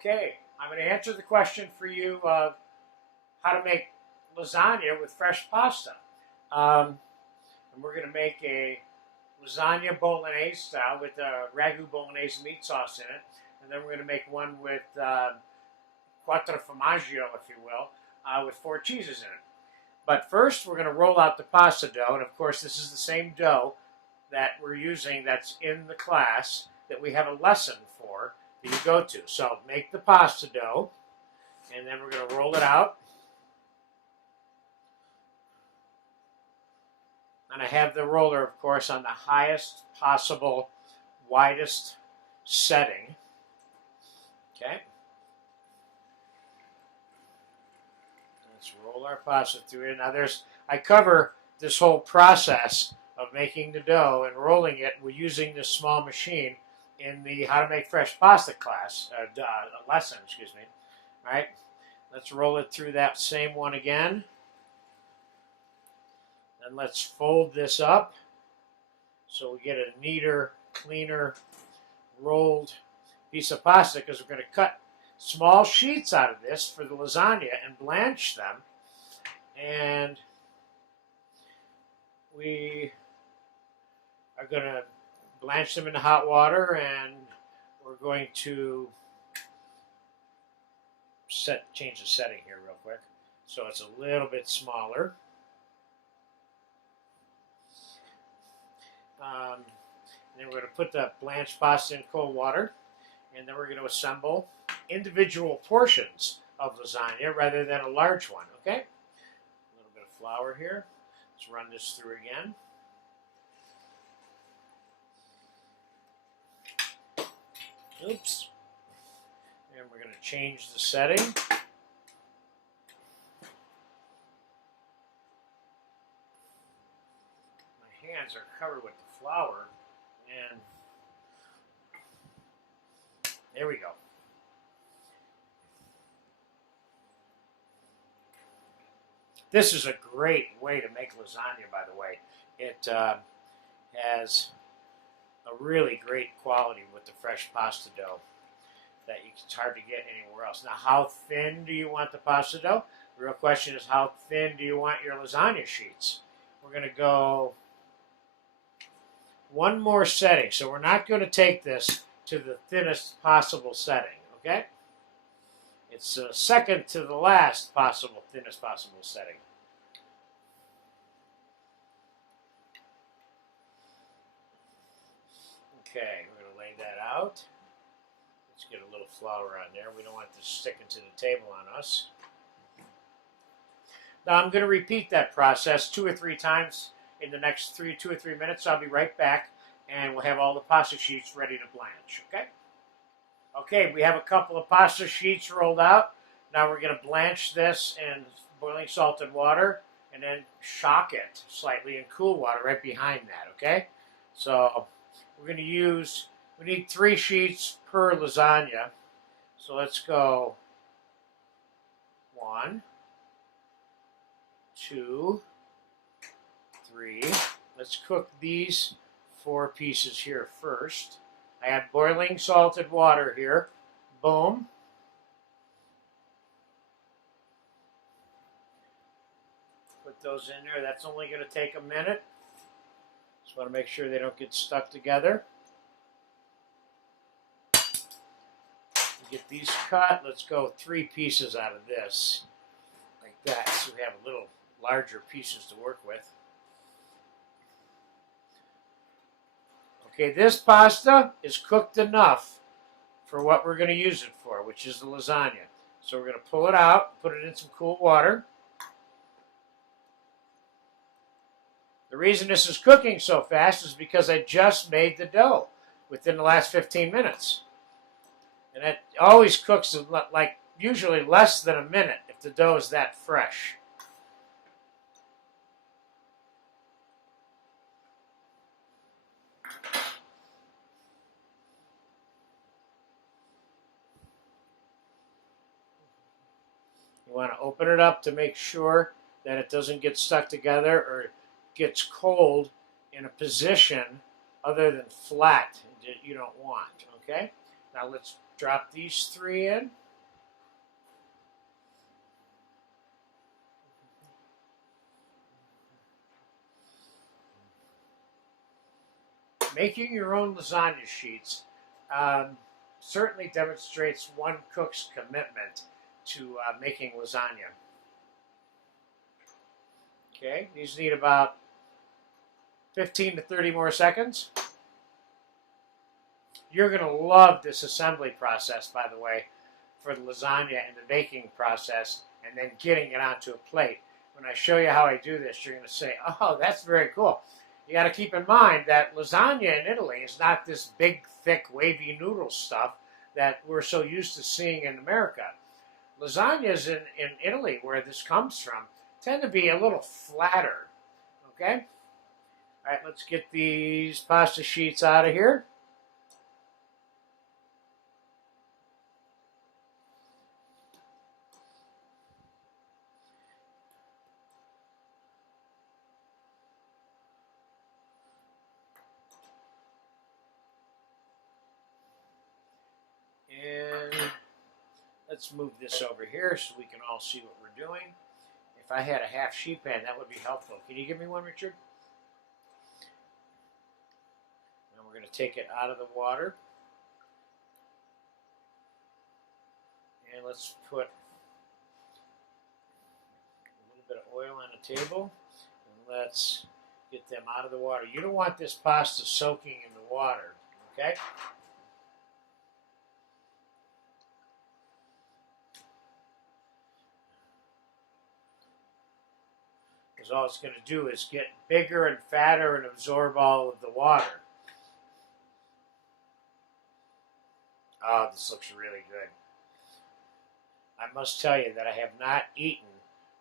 Okay, I'm going to answer the question for you of how to make lasagna with fresh pasta. And we're going to make a lasagna bolognese style with Ragu Bolognese meat sauce in it. And then we're going to make one with quattro formaggio, if you will, with 4 cheeses in it. But first, we're going to roll out the pasta dough. And of course, this is the same dough that we're using that's in the class that we have a lesson for that you go to. So make the pasta dough, and then we're going to roll it out. And I have the roller, of course, on the highest possible, widest setting. Okay. Let's roll our pasta through it. Now I cover this whole process of making the dough and rolling it. We're using this small machine in the How to Make Fresh Pasta class, lesson, excuse me. All right. Let's roll it through that same one again. And let's fold this up so we get a neater, cleaner, rolled piece of pasta, because we're going to cut small sheets out of this for the lasagna and blanch them. And we are going to blanch them in hot water, and we're going to change the setting here real quick so it's a little bit smaller. And then we're going to put the blanched pasta in cold water, and then we're going to assemble individual portions of lasagna rather than a large one, okay? A little bit of flour here. Let's run this through again. Oops. And we're going to change the setting. My hands are covered with the flour, and there we go. This is a great way to make lasagna, by the way. It has a really great quality with the fresh pasta dough that it's hard to get anywhere else. Now, how thin do you want the pasta dough? The real question is, how thin do you want your lasagna sheets? We're going to go one more setting. So we're not going to take this to the thinnest possible setting, okay? It's second to the last possible, thinnest possible setting. Okay, we're going to lay that out. Let's get a little flour on there. We don't want this sticking to the table on us. Now I'm going to repeat that process 2 or 3 times in the next 2 or 3 minutes. I'll be right back, and we'll have all the pasta sheets ready to blanch, okay? Okay, we have a couple of pasta sheets rolled out. Now we're going to blanch this in boiling salted water and then shock it slightly in cool water right behind that, okay? So we're going to use, we need 3 sheets per lasagna. So let's go 1, 2, 3. Let's cook these 4 pieces here first. I have boiling salted water here. Boom. Put those in there. That's only going to take a minute. Just want to make sure they don't get stuck together. Get these cut. Let's go 3 pieces out of this. Like that, so we have a little larger pieces to work with. Okay, this pasta is cooked enough for what we're going to use it for, which is the lasagna. So we're going to pull it out, put it in some cool water. The reason this is cooking so fast is because I just made the dough within the last 15 minutes. And it always cooks like usually less than a minute if the dough is that fresh. You want to open it up to make sure that it doesn't get stuck together or gets cold in a position other than flat that you don't want, okay? Now let's drop these 3 in. Making your own lasagna sheets certainly demonstrates one cook's commitment to making lasagna. Okay, these need about 15 to 30 more seconds. You're going to love this assembly process, by the way, for the lasagna and the baking process, and then getting it onto a plate. When I show you how I do this, you're going to say, oh, that's very cool. You got to keep in mind that lasagna in Italy is not this big, thick, wavy noodle stuff that we're so used to seeing in America. Lasagnas in Italy, where this comes from, tend to be a little flatter. Okay? All right, let's get these pasta sheets out of here. And let's move this over here so we can all see what we're doing. If I had a half sheet pan, that would be helpful. Can you give me one, Richard? And we're going to take it out of the water. And let's put a little bit of oil on the table. And let's get them out of the water. You don't want this pasta soaking in the water, okay? Because all it's going to do is get bigger and fatter and absorb all of the water. Oh, this looks really good. I must tell you that I have not eaten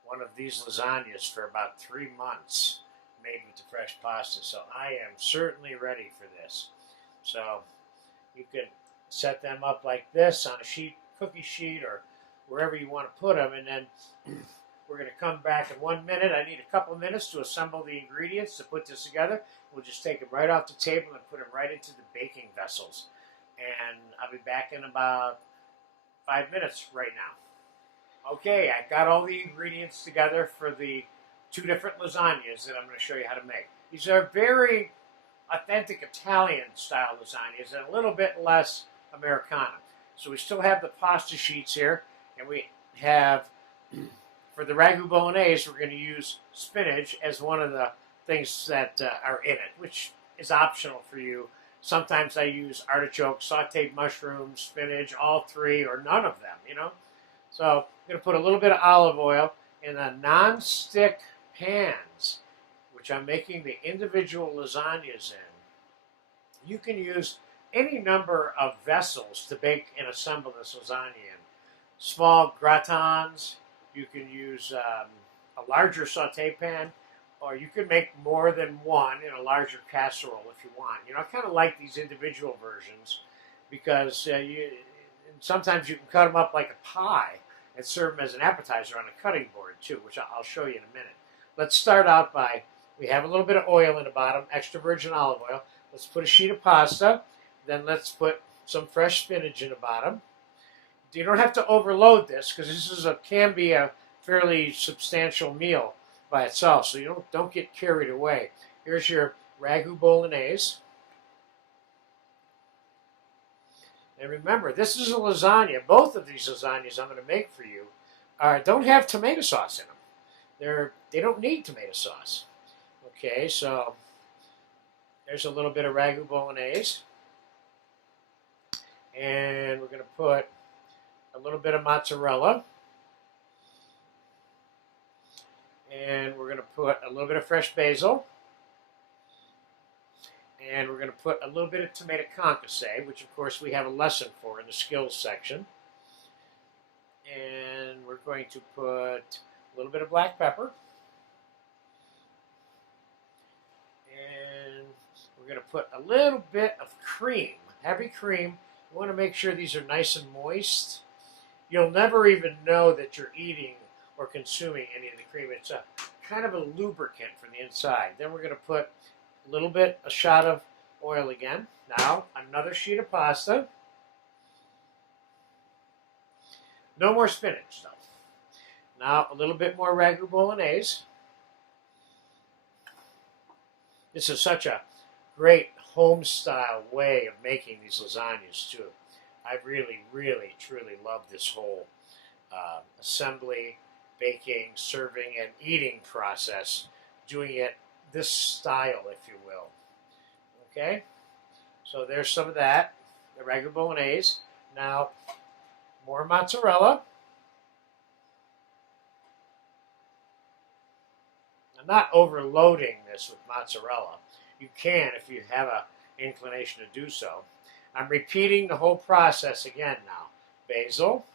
one of these lasagnas for about 3 months made with the fresh pasta, so I am certainly ready for this. So you can set them up like this on a sheet, cookie sheet, or wherever you want to put them, and then we're going to come back in 1 minute. I need a couple of minutes to assemble the ingredients to put this together. We'll just take them right off the table and put them right into the baking vessels. And I'll be back in about 5 minutes right now. Okay, I've got all the ingredients together for the 2 different lasagnas that I'm going to show you how to make. These are very authentic Italian style lasagnas and a little bit less Americana. So we still have the pasta sheets here, and we have, for the Ragu Bolognese, we're going to use spinach as one of the things that are in it, which is optional for you. Sometimes I use artichoke, sauteed mushrooms, spinach, all 3 or none of them, you know. So I'm going to put a little bit of olive oil in the non-stick pans, which I'm making the individual lasagnas in. You can use any number of vessels to bake and assemble this lasagna in. Small gratins, you can use a larger saute pan, or you can make more than one in a larger casserole if you want. You know, I kind of like these individual versions because sometimes you can cut them up like a pie and serve them as an appetizer on a cutting board too, which I'll show you in a minute. Let's start out by, we have a little bit of oil in the bottom, extra virgin olive oil. Let's put a sheet of pasta. Then let's put some fresh spinach in the bottom. You don't have to overload this because this can be a fairly substantial meal by itself, so you don't get carried away. Here's your Ragu Bolognese. And remember, this is a lasagna. Both of these lasagnas I'm going to make for you don't have tomato sauce in them. They don't need tomato sauce. Okay, so there's a little bit of Ragu Bolognese. And we're going to put a little bit of mozzarella. And we're going to put a little bit of fresh basil. And we're going to put a little bit of tomato concasse, which of course we have a lesson for in the skills section. And we're going to put a little bit of black pepper. And we're going to put a little bit of cream, heavy cream. You want to make sure these are nice and moist. You'll never even know that you're eating or consuming any of the cream. It's a kind of a lubricant for the inside. Then we're going to put a shot of oil again. Now, another sheet of pasta. No more spinach, though. Now, a little bit more Ragu Bolognese. This is such a great home-style way of making these lasagnas, too. I really, really, truly love this whole assembly, baking, serving, and eating process, doing it this style, if you will. Okay? So there's some of that, the Ragu Bolognese. Now, more mozzarella. I'm not overloading this with mozzarella. You can if you have an inclination to do so. I'm repeating the whole process again now. Basil,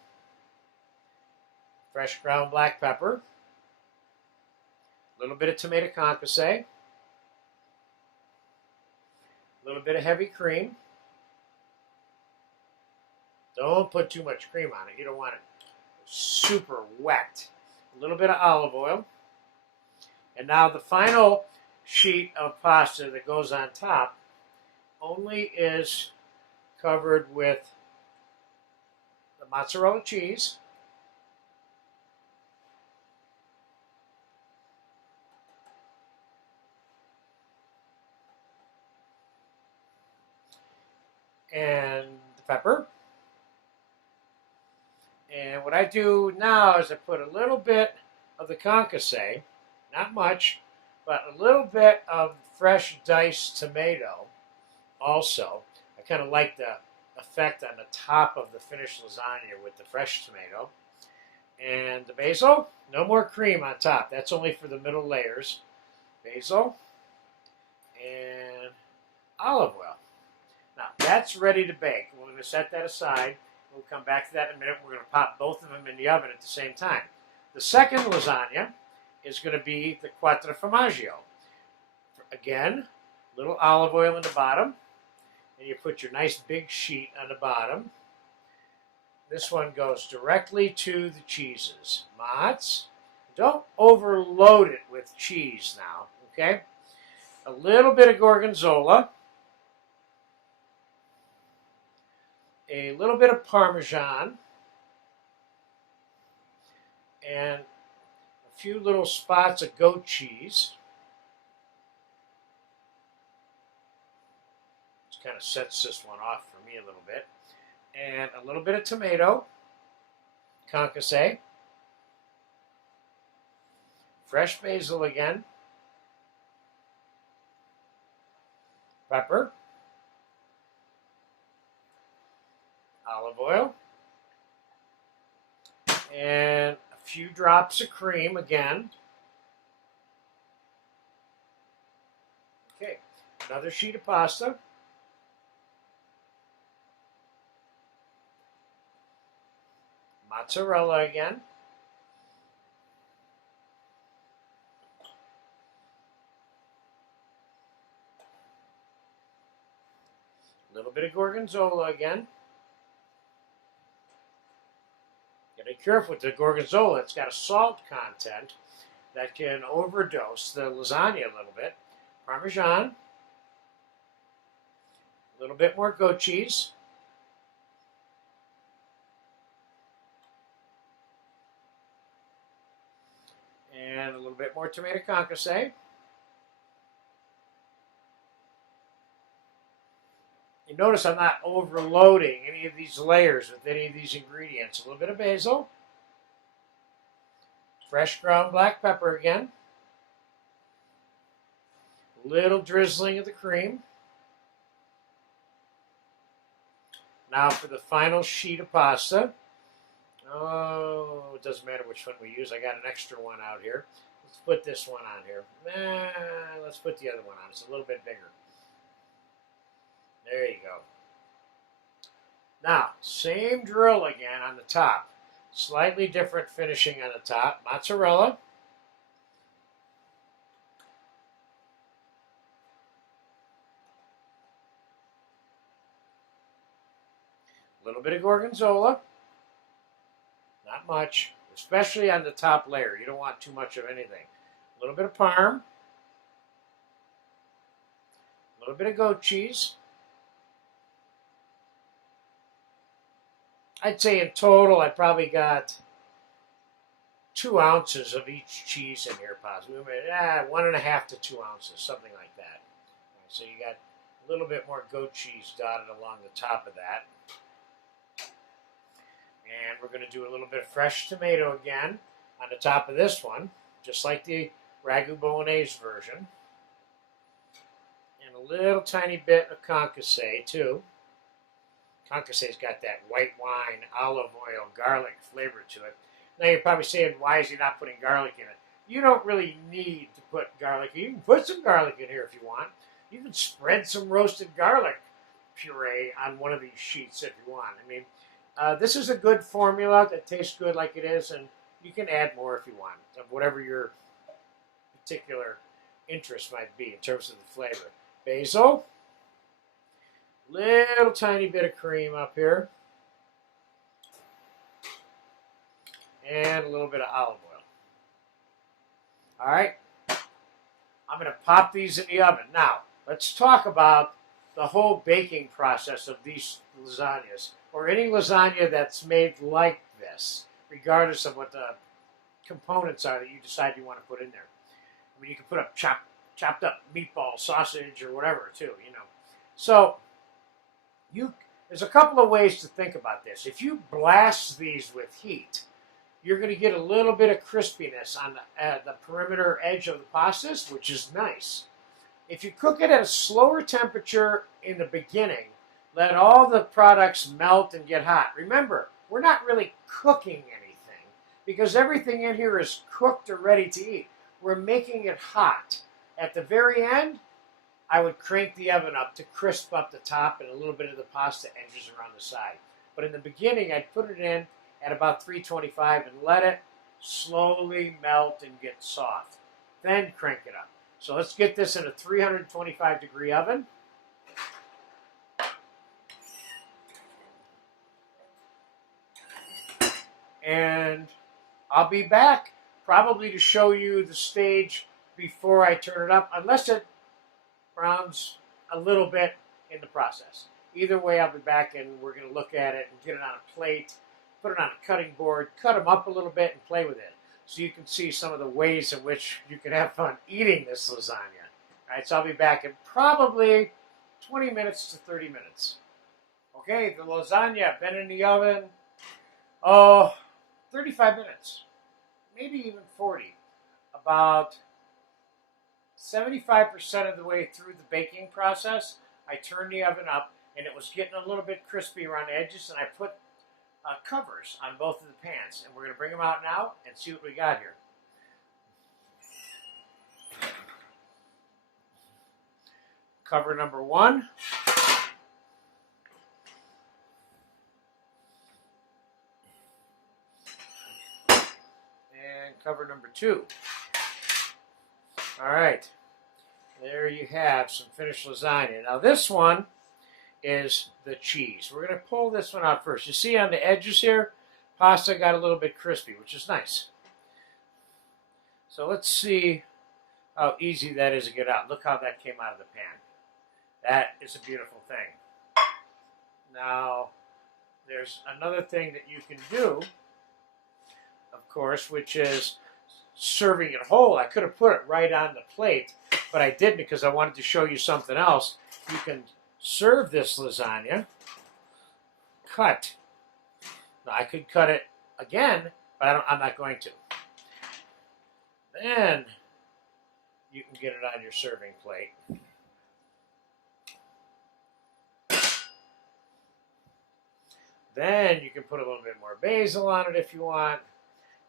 fresh ground black pepper, a little bit of tomato concasse, a little bit of heavy cream. Don't put too much cream on it. You don't want it super wet. A little bit of olive oil. And now the final sheet of pasta that goes on top only is covered with the mozzarella cheese, and the pepper. And what I do now is I put a little bit of the concasse, not much, but a little bit of fresh diced tomato also. I kind of like the effect on the top of the finished lasagna with the fresh tomato. And the basil, no more cream on top. That's only for the middle layers. Basil and olive oil. Now, that's ready to bake. We're going to set that aside. We'll come back to that in a minute. We're going to pop both of them in the oven at the same time. The second lasagna is going to be the quattro formaggio. Again, a little olive oil in the bottom, and you put your nice big sheet on the bottom. This one goes directly to the cheeses. Mozz. Don't overload it with cheese now, okay? A little bit of gorgonzola, a little bit of Parmesan, and a few little spots of goat cheese. This kind of sets this one off for me a little bit. And a little bit of tomato, concasse, fresh basil again, pepper, olive oil, and a few drops of cream again. Okay, another sheet of pasta. Mozzarella again. A little bit of gorgonzola again. Gotta be careful with the gorgonzola. It's got a salt content that can overdose the lasagna a little bit. Parmesan. A little bit more goat cheese. And a little bit more tomato concasse. You notice I'm not overloading any of these layers with any of these ingredients. A little bit of basil. Fresh ground black pepper again. A little drizzling of the cream. Now for the final sheet of pasta. Oh, it doesn't matter which one we use. I got an extra one out here. Let's put this one on here. Let's put the other one on. It's a little bit bigger. There you go. Now, same drill again on the top. Slightly different finishing on the top. Mozzarella. A little bit of gorgonzola. Not much, especially on the top layer. You don't want too much of anything. A little bit of parm. A little bit of goat cheese. I'd say in total I probably got 2 ounces of each cheese in here, possibly. 1.5 to 2 ounces, something like that. Right, so you got a little bit more goat cheese dotted along the top of that. And we're going to do a little bit of fresh tomato again on the top of this one, just like the Ragu Bolognese version. And a little tiny bit of concasse, too. Concasse's got that white wine, olive oil, garlic flavor to it. Now you're probably saying, why is he not putting garlic in it? You don't really need to put garlic. You can put some garlic in here if you want. You can spread some roasted garlic puree on one of these sheets if you want. I mean, this is a good formula that tastes good like it is, and you can add more if you want, of whatever your particular interest might be in terms of the flavor. Basil, little tiny bit of cream up here, and a little bit of olive oil. All right, I'm going to pop these in the oven. Now, let's talk about the whole baking process of these lasagnas, or any lasagna that's made like this, regardless of what the components are that you decide you want to put in there. I mean, you can put up chopped up meatball, sausage, or whatever, too, you know. So, there's a couple of ways to think about this. If you blast these with heat, you're going to get a little bit of crispiness on the perimeter edge of the pastas, which is nice. If you cook it at a slower temperature in the beginning, let all the products melt and get hot. Remember, we're not really cooking anything because everything in here is cooked or ready to eat. We're making it hot. At the very end, I would crank the oven up to crisp up the top and a little bit of the pasta edges around the side. But in the beginning, I'd put it in at about 325 and let it slowly melt and get soft. Then crank it up. So let's get this in a 325 degree oven. And I'll be back probably to show you the stage before I turn it up, unless it browns a little bit in the process. Either way, I'll be back and we're going to look at it and get it on a plate, put it on a cutting board, cut them up a little bit and play with it, so you can see some of the ways in which you can have fun eating this lasagna. All right, so I'll be back in probably 20 minutes to 30 minutes. Okay, the lasagna been in the oven, 35 minutes, maybe even 40. About 75% of the way through the baking process, I turned the oven up and it was getting a little bit crispy around the edges, and I put covers on both of the pans, and we're going to bring them out now and see what we got here. Cover number 1. And cover number 2. All right, there you have some finished lasagna. Now this one is the cheese. We're going to pull this one out first. You see on the edges here, pasta got a little bit crispy, which is nice. So let's see how easy that is to get out. Look how that came out of the pan. That is a beautiful thing. Now, there's another thing that you can do, of course, which is serving it whole. I could have put it right on the plate, but I didn't because I wanted to show you something else. You can serve this lasagna cut. Now, I could cut it again, but I'm not going to. Then you can get it on your serving plate. Then you can put a little bit more basil on it if you want,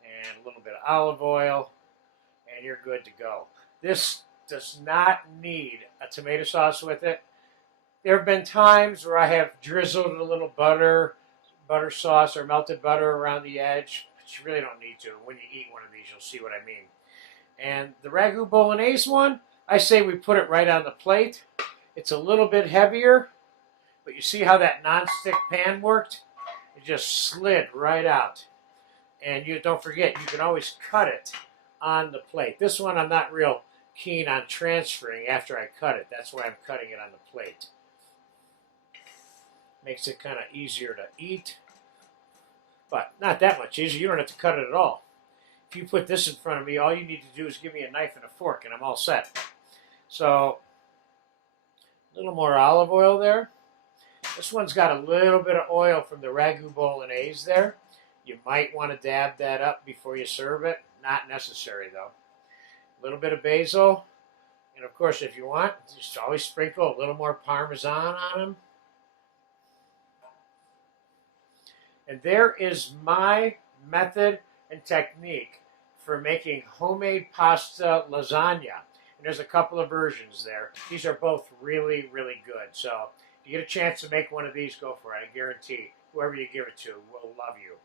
and a little bit of olive oil, and you're good to go. This does not need a tomato sauce with it. There have been times where I have drizzled a little butter sauce or melted butter around the edge, but you really don't need to. When you eat one of these, you'll see what I mean. And the Ragu Bolognese one, I say we put it right on the plate. It's a little bit heavier, but you see how that nonstick pan worked? It just slid right out. And you don't forget, you can always cut it on the plate. This one I'm not real keen on transferring after I cut it. That's why I'm cutting it on the plate. Makes it kind of easier to eat but not that much easier. You don't have to cut it at all. If you put this in front of me, all you need to do is give me a knife and a fork, and I'm all set. So, a little more olive oil there. This one's got a little bit of oil from the Ragu Bolognese there. You might want to dab that up before you serve it. Not necessary, though. A little bit of basil. And, of course, if you want, just always sprinkle a little more Parmesan on them. And there is my method and technique for making homemade pasta lasagna. And there's a couple of versions there. These are both really, really good. So if you get a chance to make one of these, go for it. I guarantee whoever you give it to will love you.